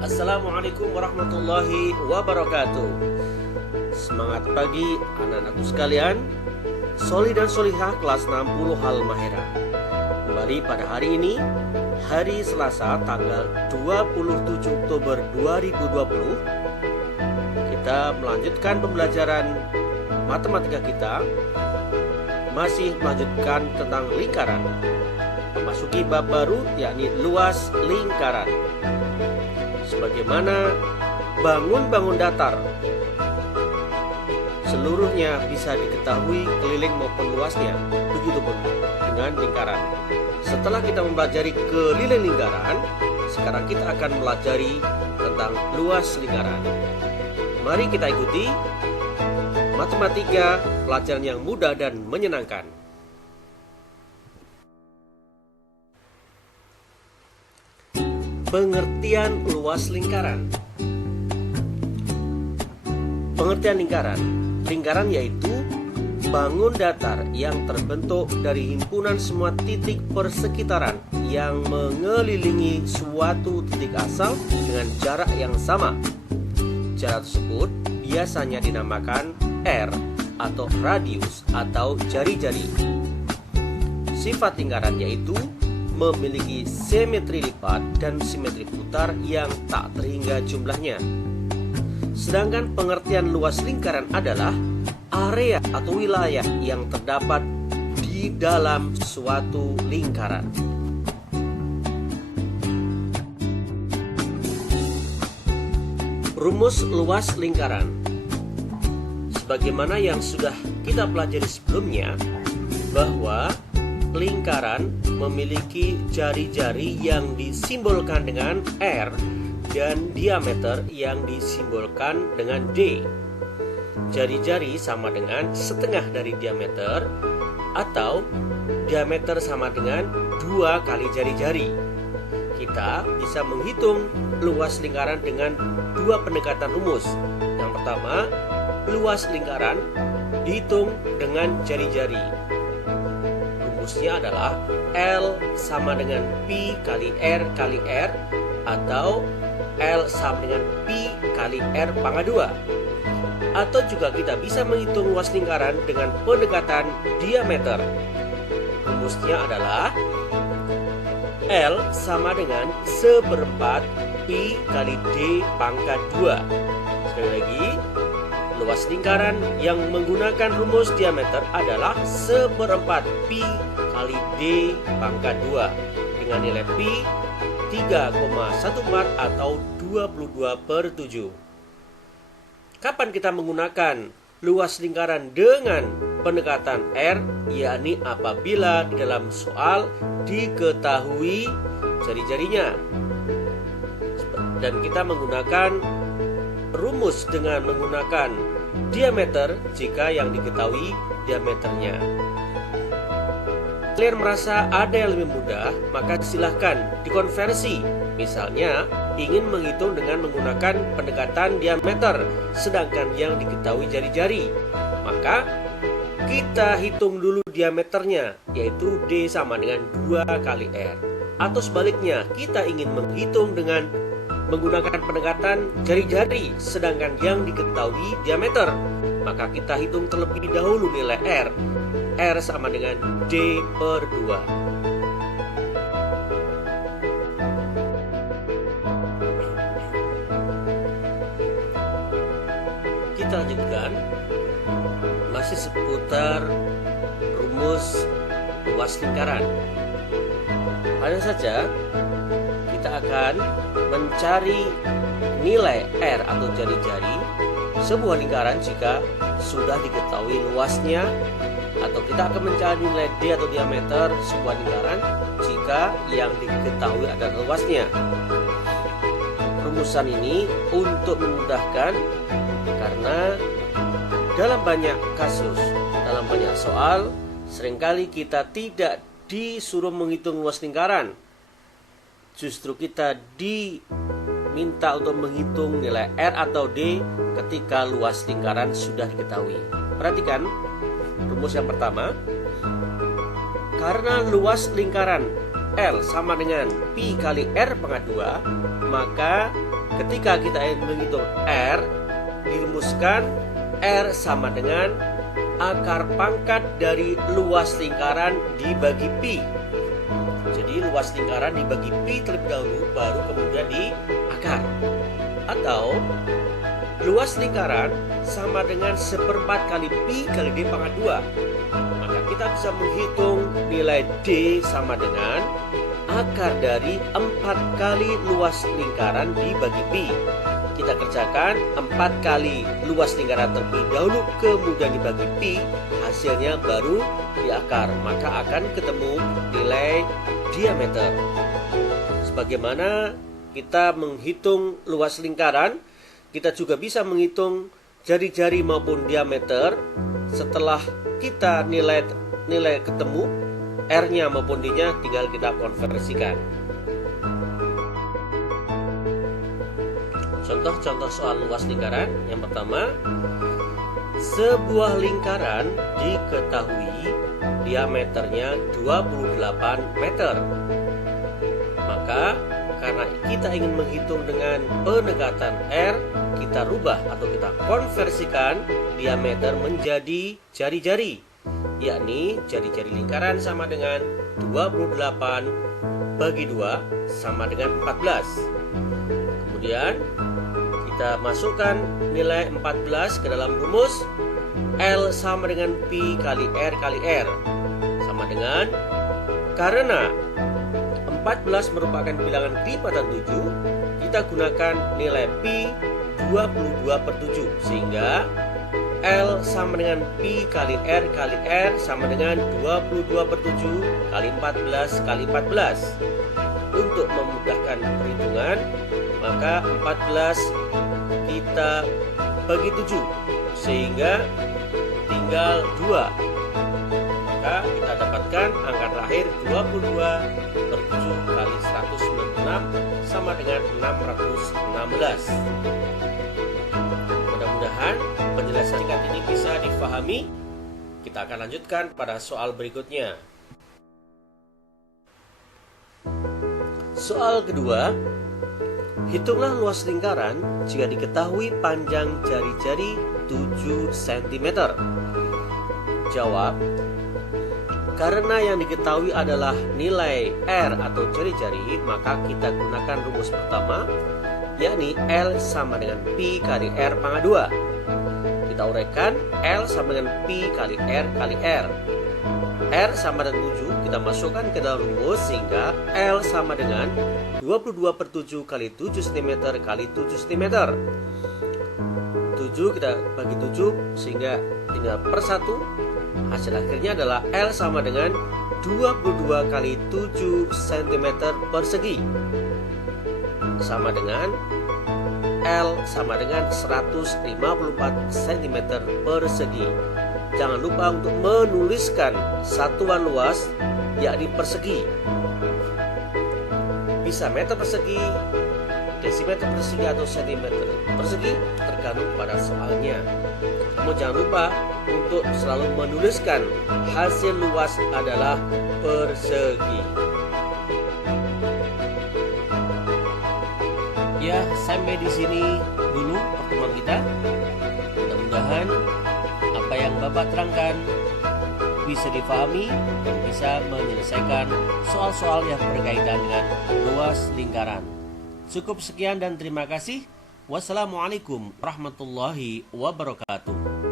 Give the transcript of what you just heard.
Assalamualaikum warahmatullahi wabarakatuh. Semangat pagi anak-anakku sekalian. Soli dan solihah kelas 60 Halmahera. Kembali pada hari ini, hari Selasa tanggal 27 Oktober 2020, kita melanjutkan pembelajaran matematika kita. Masih melanjutkan tentang lingkaran, memasuki bab baru yakni luas lingkaran. Sebagaimana bangun-bangun datar seluruhnya bisa diketahui keliling maupun luasnya, begitupun dengan lingkaran. Setelah kita mempelajari keliling lingkaran, sekarang kita akan mempelajari tentang luas lingkaran. Mari kita ikuti matematika, pelajaran yang mudah dan menyenangkan. Pengertian luas lingkaran. Pengertian lingkaran. Lingkaran yaitu bangun datar yang terbentuk dari himpunan semua titik persekitaran yang mengelilingi suatu titik asal dengan jarak yang sama. Jarak tersebut biasanya dinamakan R atau radius atau jari-jari. Sifat lingkaran yaitu memiliki simetri lipat dan simetri putar yang tak terhingga jumlahnya. Sedangkan pengertian luas lingkaran adalah area atau wilayah yang terdapat di dalam suatu lingkaran. Rumus luas lingkaran. Sebagaimana yang sudah kita pelajari sebelumnya, bahwa lingkaran memiliki jari-jari yang disimbolkan dengan R dan diameter yang disimbolkan dengan D. Jari-jari sama dengan setengah dari diameter, atau diameter sama dengan 2 kali jari-jari. Kita bisa menghitung luas lingkaran dengan 2 pendekatan rumus. Yang pertama, luas lingkaran dihitung dengan jari-jari. Rumusnya adalah L sama dengan Pi kali R kali R, atau L sama dengan Pi kali R pangkat 2. Atau juga kita bisa menghitung luas lingkaran dengan pendekatan diameter. Rumusnya adalah L sama dengan 1/4 Pi kali D pangkat 2. Sekali lagi, luas lingkaran yang menggunakan rumus diameter adalah 1/4 Pi kali D pangkat 2 dengan nilai Pi 3,14 atau 22/7. Kapan kita menggunakan luas lingkaran dengan pendekatan R? Yakni apabila di dalam soal diketahui jari-jarinya. Dan kita menggunakan rumus dengan menggunakan diameter jika yang diketahui diameternya. Kalian merasa ada yang lebih mudah, maka silahkan dikonversi. Misalnya, ingin menghitung dengan menggunakan pendekatan diameter, sedangkan yang diketahui jari-jari. Maka, kita hitung dulu diameternya, yaitu D sama dengan 2 kali R. Atau sebaliknya, kita ingin menghitung dengan menggunakan pendekatan jari-jari, sedangkan yang diketahui diameter. Maka kita hitung terlebih dahulu nilai R. R sama dengan D/2. Kita lanjutkan, masih seputar rumus luas lingkaran. Hanya saja kita akan mencari nilai R atau jari-jari sebuah lingkaran jika sudah diketahui luasnya, atau kita akan mencari nilai D atau diameter sebuah lingkaran jika yang diketahui adalah luasnya. Rumusan ini untuk memudahkan, karena dalam banyak kasus, dalam banyak soal, seringkali kita tidak disuruh menghitung luas lingkaran. Justru kita diminta untuk menghitung nilai R atau D ketika luas lingkaran sudah diketahui. Perhatikan rumus yang pertama. Karena luas lingkaran L sama dengan Pi kali R pangkat 2, maka ketika kita ingin menghitung R, dirumuskan R sama dengan akar pangkat dari luas lingkaran dibagi pi. Jadi luas lingkaran dibagi pi terlebih dahulu, baru kemudian di akar. Atau luas lingkaran sama dengan 1/4 kali pi kali d pangkat 2. Maka kita bisa menghitung nilai d sama dengan akar dari 4 kali luas lingkaran dibagi pi. Kita kerjakan 4 kali luas lingkaran terlebih dahulu, kemudian dibagi pi, hasilnya baru di akar. Maka akan ketemu nilai diameter. Sebagaimana kita menghitung luas lingkaran, kita juga bisa menghitung jari-jari maupun diameter. Setelah kita nilai ketemu, R-nya maupun D-nya tinggal kita konversikan. Contoh-contoh soal luas lingkaran. Yang pertama, sebuah lingkaran diketahui diameternya 28 meter. Maka karena kita ingin menghitung dengan pendekatan R, kita rubah atau kita konversikan diameter menjadi jari-jari, yakni jari-jari lingkaran sama dengan 28 bagi 2 sama dengan 14. Kemudian kita masukkan nilai 14 ke dalam rumus. L sama dengan pi kali R kali R, sama dengan, karena 14 merupakan bilangan di pangkat 7, kita gunakan nilai pi 22/7, sehingga L sama dengan pi kali R kali R sama dengan 22/7 kali 14 kali 14. Untuk memudahkan perhitungan, maka 14 kita bagi 7, sehingga tinggal 2. Maka kita dapatkan angka terakhir 22/7 kali 196 sama dengan 616. Mudah-mudahan penjelasan singkat ini bisa difahami. Kita akan lanjutkan pada soal berikutnya. Soal kedua, hitunglah luas lingkaran jika diketahui panjang jari-jari 7 cm. Jawab, karena yang diketahui adalah nilai R atau jari-jari, maka kita gunakan rumus pertama, yakni L sama dengan pi kali R pangkat 2. Kita uraikan L sama dengan pi kali R kali R. R sama dengan 7, kita masukkan ke dalam rumus, sehingga L sama dengan 22/7 kali 7 cm kali 7 cm. 7 kita bagi 7, sehingga tinggal per 1. Hasil akhirnya adalah L sama dengan 22 kali 7 cm persegi, sama dengan L sama dengan 154 cm persegi. Jangan lupa untuk menuliskan satuan luas, yakni persegi. Bisa meter persegi, desimeter persegi, atau sentimeter persegi, tergantung pada soalnya. Namun jangan lupa untuk selalu menuliskan hasil luas adalah persegi. Ya, sampai di sini dulu pertemuan kita. Mudah-mudahan apa yang Bapak terangkan bisa difahami dan bisa menyelesaikan soal-soal yang berkaitan dengan luas lingkaran. Cukup sekian dan terima kasih. Wassalamualaikum warahmatullahi wabarakatuh.